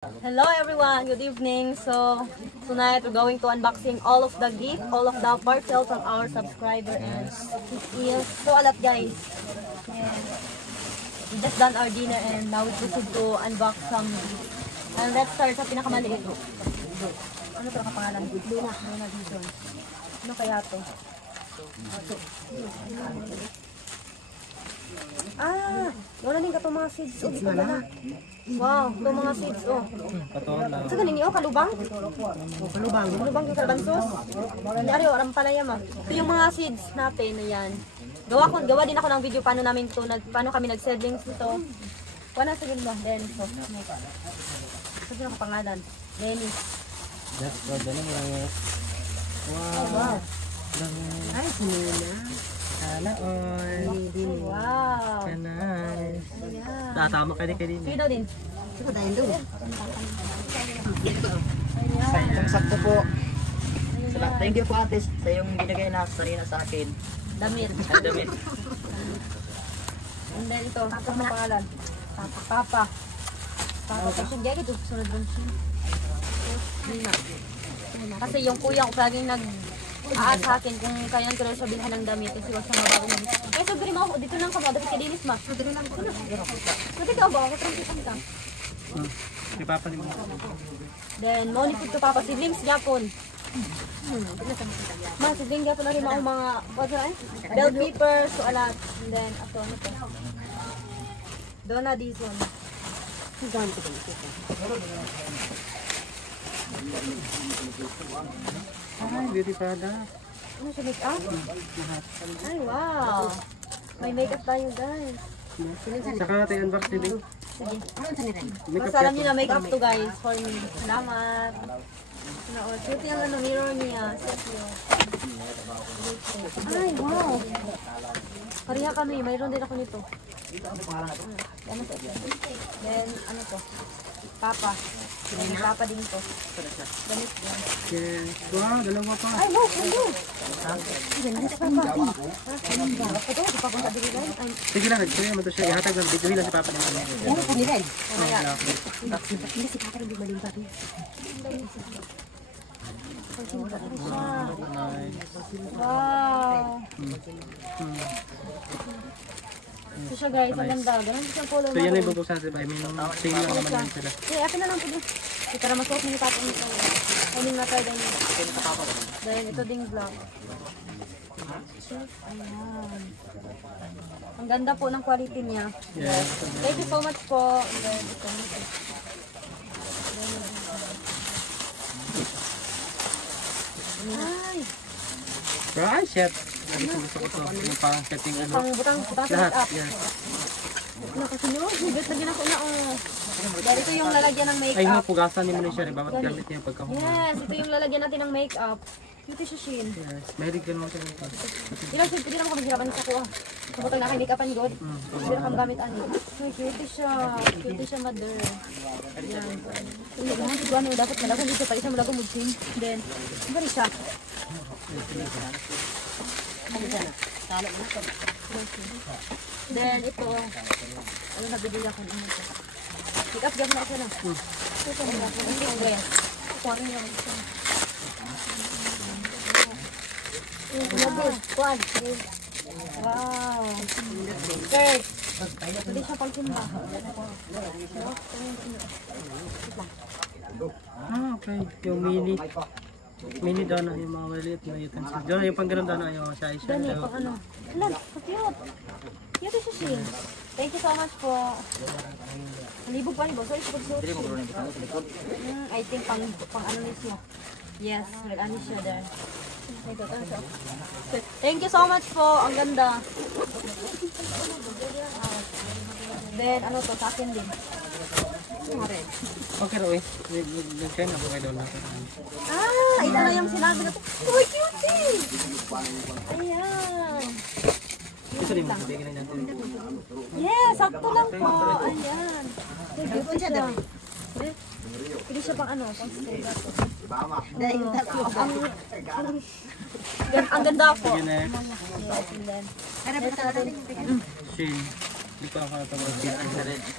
Hello everyone, good evening. So tonight we're going to unboxing all of the gift, all of the parcel from our subscriber, and it is so a lot, guys. And we just done our dinner and now we proceed to unbox some gifts. And let's start sa pinakamaliit. Ano to kapangalan? Luna dito. Ano kaya to? Wala din ka itong mga seeds. Wow, itong mga seeds. Sa ganin niyo, kalubang? Kalubang yung kalbansos. Ari, walang palaya ma. Ito yung mga seeds natin na yan. Gawa din ako ng video paano kami nag-seedlings nito. Wala sa gilma. Then, so. Ito yung kapangalan. Dennis. Wow. Ay, sinuna. Sana all. Wow. Kanay. Tatama ka din. Sino din? Sino tayo doon? Ayan. Sakto po. Thank you po ate sa yung binigay na sarina sa akin. Damit. Damit. And then ito, ito ang pangalan. Papa. Kasi hindi ito, sunod rin siya. Kasi yung kuya ko laging nag-aas sa akin kung kayang ko rin siya bilhan ng damit kasi wag siya mabawin. Kaya sabi mo, dito lang ka ba? Dapat kadinis ma. Sabi lang ko na. Sabi ka ba? Katransisan ka. Kay Papa ni mo. Then, money food to Papa. Siblings Japon. Ma, sibling Japon na rin ako mga bell pepper, so alat. And then, ato, ano to? Donna Dizon. Ay, beauty product. Ano siya, make-up? Ay, wow! May make-up tayo, guys. Saka natin unbox din. Basta alam niyo na make-up to, guys, for me. Salamat! Cute yung mirror niya. Ay, wow! Pariha kami. Mayroon din ako nito. Ano to? Then, ano to? Papa. Then, Papa din to. Ganit din. Yes. Wow, dalawa pa. Ay, wow! Ano? Ganit Papa. Ito, di pa kung sabi rin. Sige lang, nagsabi mo ito siya. Ihatag lang, bigyan lang si Papa ni Mami. Ano po nila? Hindi si Papa rin malimbat. Wow! Ito siya, guys, ang ganda. Ganun siya color. So yan ay bubuksan natin ba? I mean, sale lang naman yun sila. Eh, akin na lang po din. Para masuot ni Papa nito. Ayun na tayo din. Dahil ito ding vlog. Ayan. Ang ganda po ng quality niya. Yes. Thank you so much po. Then, ito. Ay! Right, chef. Gusto ko ito. Yung parang setting ano. Pang butang sa Lahat, make-up. yes. Nakasunod. Higit lagi na ko na. Dahil ito yung lalagyan ng Ay, make-up. pugasan ni mo na siya. Bawat gamit niya pagkahuli. Yes, ito yung lalagyan natin ng make-up. Cute siya, Shin. Yes, mahilig ka naman siya nito. Hindi naman ako maghirapan sa kuha. Sabotang na make-upan good. Hindi na kang gamit ani. Ay, cute siya. Cute siya, mother. Yan. Hindi naman ito ano, dapat malagong dito. Pag isang malagong mugsin. Then, ang gani siya. Then, ito. Ano nabibili ako din ito. Make-up gam na siya na. Ito na ako. Hindi yung dress. Ito ano yung ito. Wow! Skirt! Pwede siya pang simba. Okay. Yung mini. Mini daw na yung mga maliit na utensils. Diyan yung pang ganun daw na yung size. Dani, pang ano. Alam, cute! Cute siya siya. Thank you so much po. Nalibog pa ni Boss. Sorry, pag-suot siya. I think pang ano niya siya. Yes, nag-ano siya there. Thank you so much po. Ang ganda. Then, ano to? Sa akin din. Okay raw eh. Nag-send ako kay daw natin. Ito na yung sinabi na to. Uy, cutie! Ayan. Gusto rin mo sabihin natin. Yes, sakto lang po. Ayan. Cute siya. Pwede siya pang ano, pang stay. Ang ganda po. Sige next. Yes, and then, Shane. Hindi pa ako natawag seed.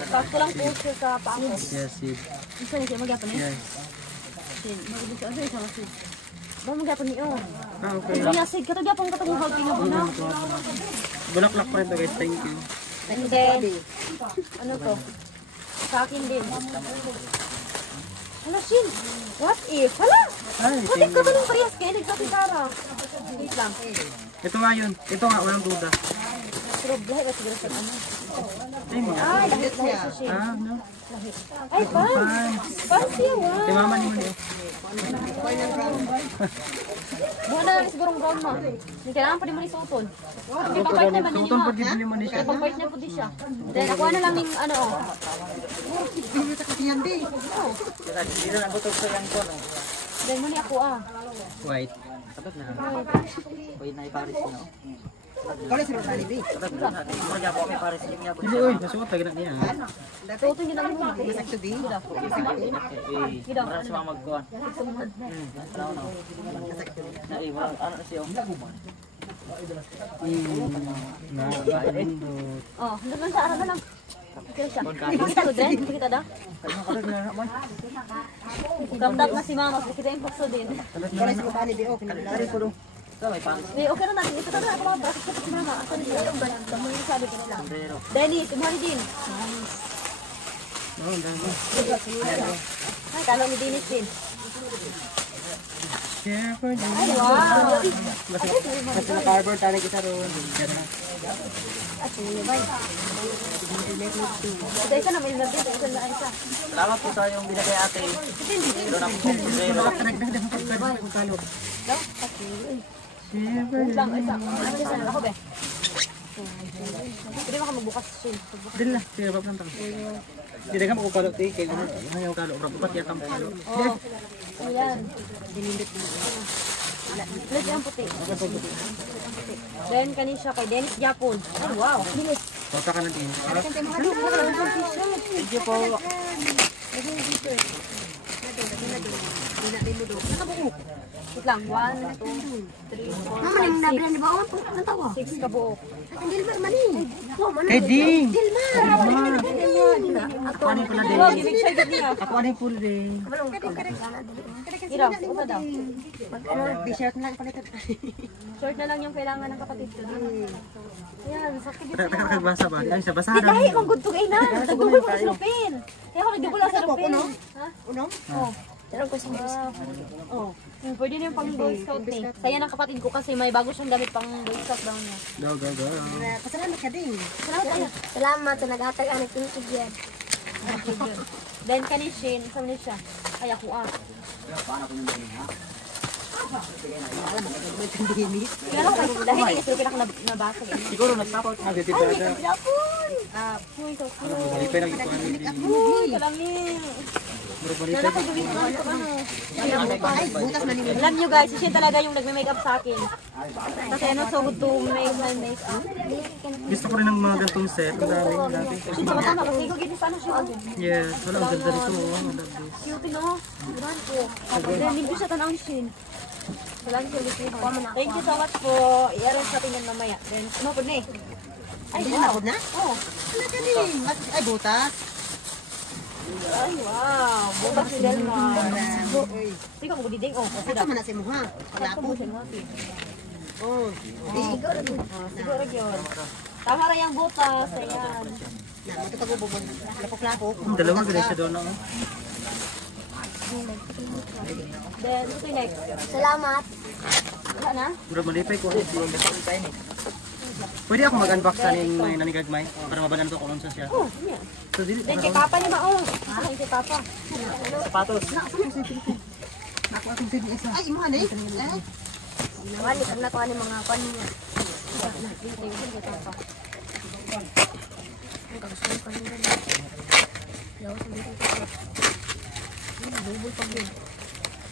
Sakto lang po siya sa pako. Yes, seed. Isa niya siya magyapon eh. Yes. Ano siya masid? Ba magyapon niyo? Ah, okay. Ito niya sig katong gyapon katong hug niyo na. Bulaklak pa rin to guys. Thank you. And then ano to? Sa akin din. Hala, Shin. What if? Hala! Ay, What if ka ba ng parehas kayo? Nagsabi Sarah. Wait lang. ito nga yun. Ito nga, walang duda. Pero buhay ba siguro sa ano? Ay, mga. Ay, lahit sa Shin. Ah, no. Ay, pants! Pants siya, wow! Si mama ni mo niyo. Buha na lang sigurong brown mo. Hindi kailangan pa din mo ni Sutol. Hindi pang part naman yun Tuton mo. po din mo ni siya. Pang part na po din siya. Then, nakuha na lang yung ano, oh. Then, muna ako ah. White. Hindi, uy. Nasuot lagi na niya. Sutol yun lang mo. Gida. Oh, hanggang lang sa araw na lang. Kaya siya. Pakita ko din. Pakita da. Kamtap na si mama. Pakita yung pakso din. Hindi, okay na natin. Ito talaga ako mga bracket sa si mama. Asan siya? Tamo yung sabi ko nila. Dennis, tumari din. Oh, dami. Ay, kala ni Dennis din. Share for you. Ay, wow! Kasi na-carver tayo kita roon. Ito isa na may nagdito. Isa na isa. Salamat po sa yung binigay ate. Ito na po sombrero. Lang, isa. Ano isa na ako, be? Pwede mo ka magbukas siya. Dili na, sige bab lang ta. Dili ka makukalo ti kay ano yung kalo ora pat ya kampo. Oo. Ayan. Let's yung puti. Then kani siya kay Dennis Japon. Ay, wow. Dennis. Bota ka na din. Thank you po. Wait lang. 1, 2, 3, 4, 5, 6. 6 ka buo. Kay Ding. Ako, ano pala din? Wow, gibig siya niya. Ako ano full Ding. Ira, upa daw. Short na lang yung kailangan ng kapatid ko. Ayan, sakit dito. Kagbasa ba? Ay sa Di basahan. dahil kung good to na. Nagdubol ko sa lupin. Kaya ako nagdubol sa lupin. Ha? Oo. Meron ko siyang boy scout. Oo. Pwede na yung pang boy scout eh. Saya ng kapatid ko kasi may bago siyang damit pang boy scout daw niya. Go, go, go. Salamat tayo. Salamat. Nag-atag anak yung tugyan. Then kanishin. Saan niya siya? Ay ako ah. Kaya ako dahil inisip ko na nabasag. Siguro nagtapos. Ay, dito Ay, may talaga. kabilapon! Uy, so cute. Balik pa lang ito. Uy, kalaming. Balik Kaya ako gawin ko ano. Alam nyo guys, siya talaga yung nagme-makeup sa akin. Kasi ano, so good to make my makeup. Gusto ko rin ng mga gantong set. Ang dami, ang dami. Siya tama kasi ko gini paano siya. Yes, wala ang ganda nito. Oh, ang love this. Cute no? Buran ko. Then, hindi siya tanawin siya. Salamat po. Thank you so much po. I-arrange natin yan mamaya. Then, ano po na eh. Ay, wow. Na? Oo. Ay, butas. Ay, wow. Bukas si Delmar. Sige ko diding. Oh, kasi daw. Ito man na si Muha. Ako mo siya Oh. siguro yun. Tama rin yung butas. Ayan. Matutago bubon. Lapok-lapok. Ang dalawa, ganun siya doon. Oh. Then, ito yung next. Salamat. Wala na? Mura malipay ko. Pwede ako mag-unbox sa may nanigagmay para mabanan ito kung ano siya. Oh, yeah. So, dili. Then, kay Papa ni Maong. Ay, kay Papa. Sapatos. Ay, Muha na eh. Wali, pag nakuha ni mga kwan niya.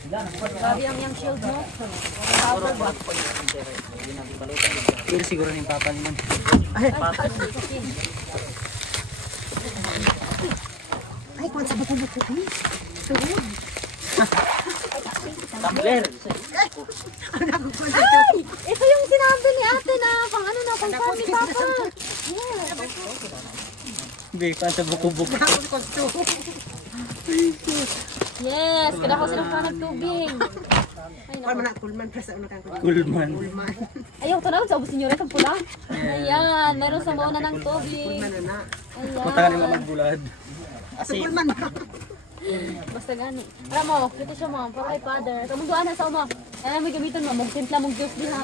Grabe yung shield mo. Power ba? Pero siguro ni Papa naman. Ay, kung sa buto-buto eh. Tumbler. Ay! Ito yung sinabi ni ate na pang ano na, pang farm ni Papa. Yeah. Bika sa buko-buko. Yes, kada ko silang panag tubig. Ay, Para naku. man kulman presa una kang Kulman. kulman. Ayaw, tanaw, sa ubos ninyo rin ang pula. Ayan, meron sa mauna ng tubig. Kulman na. Punta ka Ayan. nila magbulad. Sa kulman. Basta gani. Alam mo, kita siya mo, para kay father. Kamunduan na sa mo. Alam mo, gamitin mo, magtimpla mong juice din ha.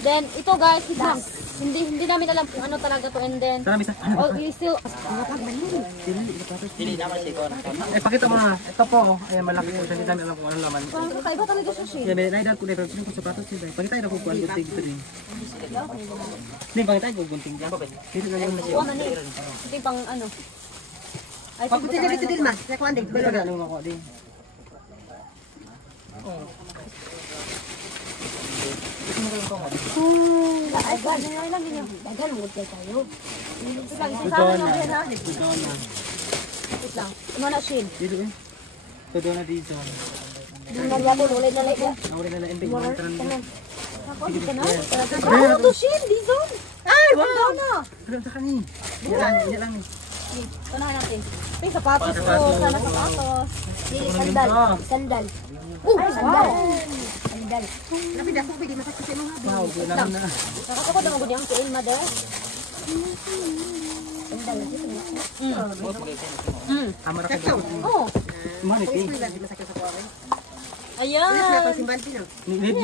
Then, ito guys, wait lang. Hindi namin alam kung ano talaga to. And then, Tara, Misa. oh, you still, Dili naman si Kon. Pakita mo na. Ito po. Ayan, malaki po siya. Hindi namin alam kung ano laman. parang kakaiba talaga siya siya. Yan, naidad ko dito. Sino ko sapatos nila. Pakita na kung kuhan gunting ito din. Hindi, pakita ko gunting dyan. Dito na lang. Oo, mani. Ito yung pang ano. Ay, Pag buti dito din mas. Sa kuan din. Dito na lang ako din. Dagan, ngayon lang ninyo. Dagan, mugod kayo tayo. Ito lang, Ito isasama na. nyo din ha. Ito na. Wait lang. Ano na, Shin? Dito eh. Ito na dito. Yung nagyapo, ulit na lang mo. Nawala na lang. Embig mo. Taran. Ako, di ka na. Oh, to Shin, di zone. Ay, wala na. Ano sa kani? Yan lang eh. Tunahan natin. Ito yung sapatos ko. Sapatos. Sana sapatos. Sandal. Sandal. Sandal. Sandal. Lapid ako pwede masakit sa mga. Wow, gano'n na. Nakakakot ang gudi ang kiil, mother. Sandal. Tama na kayo. Oh. Manit eh. Wala di masakit sa kuan. Ayan. Wala simban din.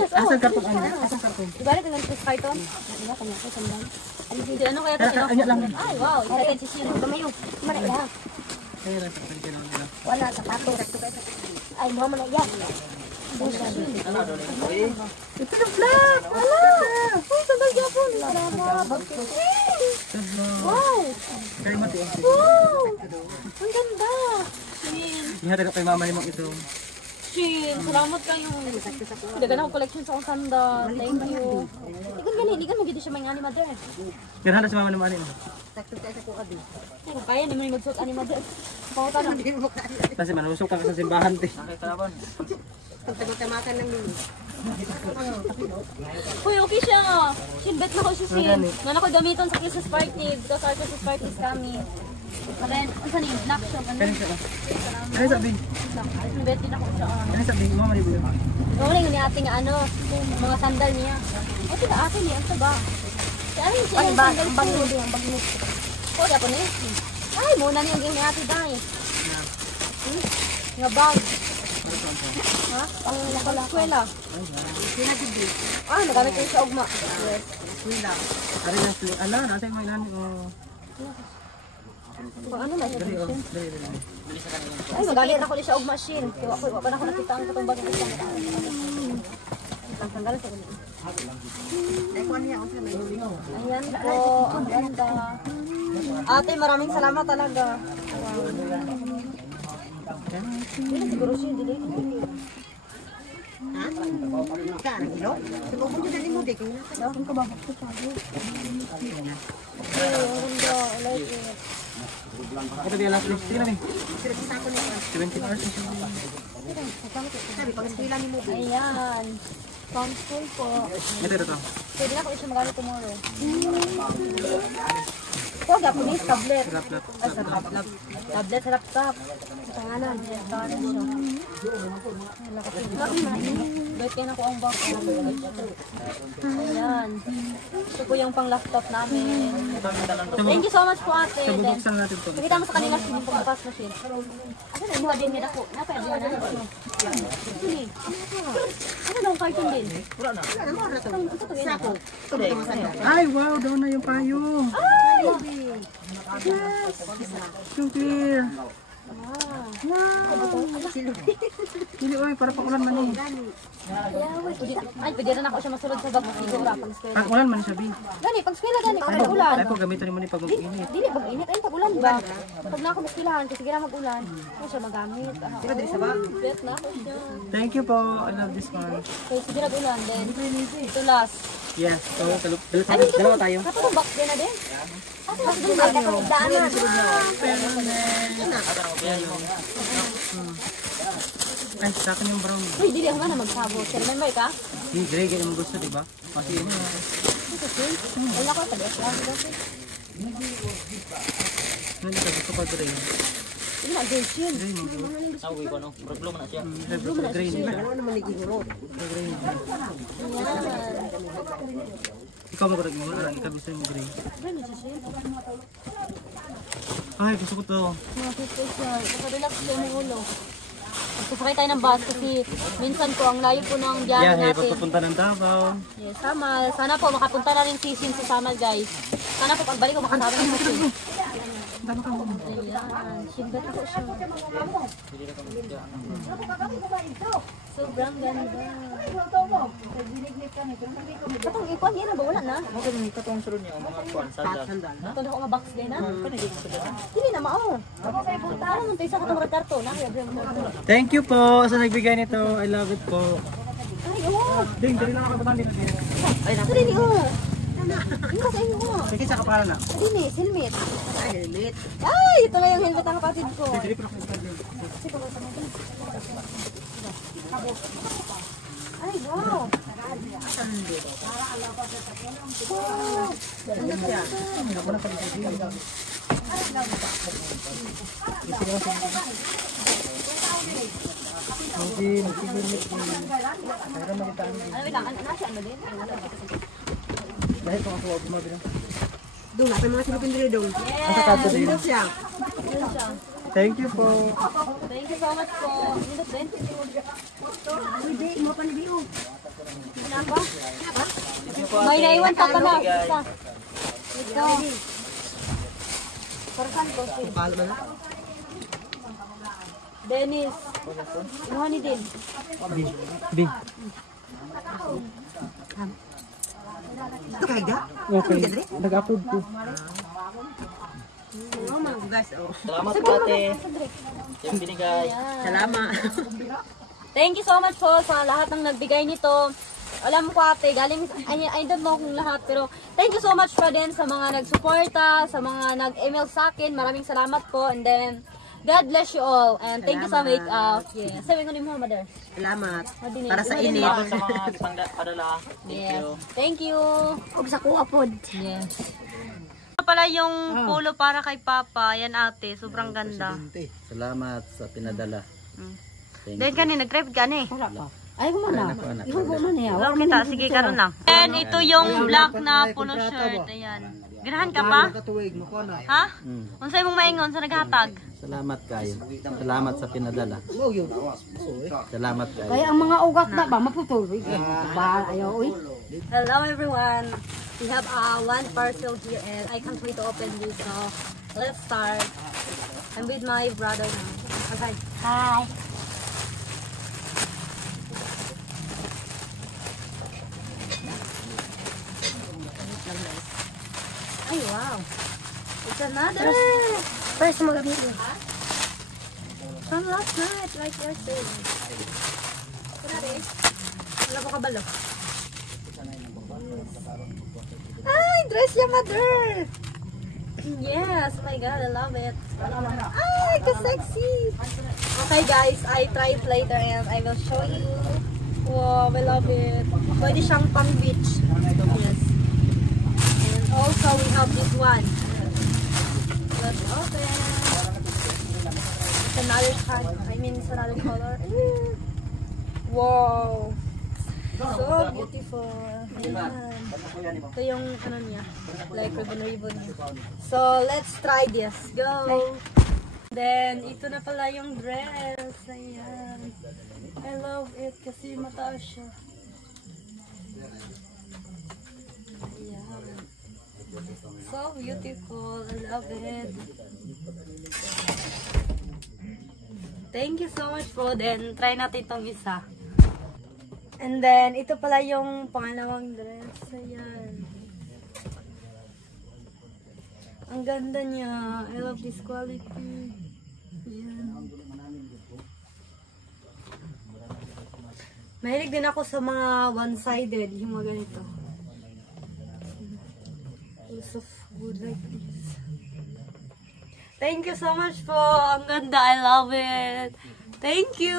Asan karton? Asan karton? Ibalik ang Chris Python. Ano kanya ko sandal. Ano kaya ito? Anya lang. Ay, wow. Ito si Shin. Tumayo. Maraya. Kaya lang sa karton nila. Wala sapatos. Ay, mo man yan. Ito na black! Ala! Uy, sandal yapon! Salamat! Wow! Kaya mati eh. Wow! Ang ganda! Shin! Ihatag kay mama ni mo ito. Shin! Salamat kayo! Dagan ako collection sa akong sandal. Thank you. Ikan mo gito siya may ani mother. Ganahan na si mama ni mo ani. Sakto kay sa kuan din. Kung kaya, hindi mo yung magsuot ani mother. Pauta na. Hindi mo kaya. Kasi manusok ka sa simbahan te. Tamakan lang din. Uy, okay siya. Shin, bet na ko siya, Shin. Nana ko gamiton sa Christmas party because our Christmas party is coming. And then, ano sa name? Black shop. Kaya siya. Kaya sabi. Bet din ako siya. Kaya sabi mama ni mo. Wala yung ating ano, mga sandal niya. Ay, tiga akin niya. Ang ba? Si ano yung sandal sandal ko? Ang bagno. O, di ako na yun. Ay, muna niya yung game ni ate Day. Nga bag. Ha? Ang nakwela. Ah, nagamit ko sa ugma. Yes. Ari na si ala nasa mo ilan oh. Kung ano na siya? Dali oh. Dali. Ay, magalit ako sa ugma shin. Kaya ako, wala ko nakita ang katong bag ng isang. Ang tanggalan sa ulit. Ay kuan niya unsa may. Ayan po, ang ganda. Ate, maraming salamat talaga. Hindi siguro siya, hindi. Ha? Ka ang kilo? Subo mo dali mo dik. Dapat ko ba ko sabi? Ay, ang ganda. I like it. Ito dia last list. Sige na mi. Sira kita ko ni. 20 hours. Sabi pag eskwela ni mo. Ayan. Sounds cool po. Ito. Pwede na ako siya magamit tomorrow. Huwag ako ni tablet. Ay, sa laptop. Tablet sa laptop. Sa pangalan. Pangalan siya. Bait kayo na ko ang bag. Ayan. Ito po yung pang laptop namin. Thank you so much po ate. Then, Bubuksan natin to. nakita mo sa kanila yung pagkakas na siya. Ano na, inuha din nila ko. Napaya din na. Sini. Ano daw carton din? Ano mo ra to? Sako. Ay wow, doon na yung payong. Ay! Yung clear. Wow. Dili oy para pa ulan man eh. Ay, pwede rin ako siya masulod sa bag sigura pag eskwela. Pag ulan man siya bi. Gani, pag eskwela gani, pag ulan. Ay ko gamiton mo ni pag init. Dili, pag init. Ay, pag ulan ba? Pag na ako maskilahan, kasi gira mag-ulan, ako siya magamit. Pero dili sa bag? Bet na ako siya. Thank you po. I love this one. Kaya sige nag-ulan, then ito last. Yes. So, dalawa tayo. Kapag box din na din? Ako mas dun ba? Daanan. Ay, sa akin yung brown. Uy, dili ako na magsabot. Remember ka? Hindi, gray yung gusto, di ba? Kasi yun. Ito, sis. Wala ko, tabi-as lang. Hindi ka gusto pa gray. Hindi na, guys yun. Awi ko no. Problem na siya. Gray nila. Ano naman nagiguro? Ikaw magurag mo. Ikaw gusto yung gray. Gano'n siya siya. Ay, gusto ko to. Bakit ko siya? Nakarelax ko yung ulo. Magkasakay tayo ng bus kasi minsan po ang layo po ng biyahe Yeah, hey, natin. papunta ng Davao. Yes, Samal. Sana po makapunta na rin si Sin sa Samal, guys. Sana po pagbalik ko makasama ng Sin. Ayan. Singat po siya. Sobrang ganda. Katong ikuan yan na ba? Wala na? Mo ka ni katong sulod niya mga kuan sandal. Ito na ko nga box din na. Kanigi mo sa dala. Hindi na mao. Ano mo ito isa katong rekarto na? Thank you po sa nagbigay nito. I love it po. Ay, oo. Ding, dali lang ako dito. Ay, dili, oo. Yung sa inyo mo. Sige, sa kapalan na. Dini, helmet. Ay, helmet. Ay, ito na yung helmet ng kapatid ko. Dili pa ako. Kasi kung sa mga ay, wow. Ano lang, nasa ano din? Dahil kung ako bumabilang. Doon, natin mga silupin doon. Yes! Doon siya. Yun siya. Thank you po. Thank you so much po. Minut din. Hindi, mo pa ni Bio. Ano ba? May naiwan pa pala. Isa. Ito. Parasan ko si Palo na. Dennis. Inuha ni Din. B. Ito kaya? Okay. Nag-upload po. Oo, mga guys. Oh. Salamat po ate. Yung binigay. Salamat. Thank you so much po sa lahat ng nagbigay nito. Alam ko ate, galing, I don't know kung lahat, pero thank you so much pa din sa mga nagsuporta, sa mga nag-email sa akin. Maraming salamat po. And then, God bless you all. And thank you sa make-up. Yeah. Sabi ko ni mo, mother. Salamat. Madinig. Para sa Madinig. init. Salamat sa mga padala. Thank Yes. you. Thank you. Huwag sa kuha pod. Yes. Pala yung polo para kay Papa. Yan ate, sobrang ganda. Salamat sa pinadala. Dahil kanina, nag-drive ka ni. Ay, kumana. Ihubo mo niya. Wala kita, sige karon na. And ito yung black na polo shirt. Ayan. Ganahan ka pa? Ha? Unsay mong maingon sa naghatag? Salamat kayo. Salamat sa pinadala. Salamat kayo. Kaya ang mga ugat na ba, maputol. Ba, ayaw, uy. Hello everyone. We have one parcel here and I can't wait to open this. So let's start. I'm with my brother now. Okay. Hi. Ay, wow. It's another. First mga video. From last night, like yesterday. Kunwari, wala ko kabalo. Ay, dress niya, mother! Yes, oh my god, I love it. Ay, ka-sexy! Okay guys, I try it later and I will show you. Wow, I love it. Pwede siyang pang beach. Yes. And also, we have this one. Let's open. It's another color. I mean, it's another color. Wow! So beautiful. Ayan. Ito yung ano niya, like ribbon niya. So, let's try this. Go! Then, ito na pala yung dress. Ayan. I love it kasi mataas siya. Ayan. So beautiful. I love it. Thank you so much po. Then, try natin itong isa. And then, ito pala yung pangalawang dress. Ayan. Ang ganda niya. I love this quality. Ayan. Mahilig din ako sa mga one-sided. Yung mga ganito. It's so good like this. Thank you so much po. Ang ganda. I love it. Thank you.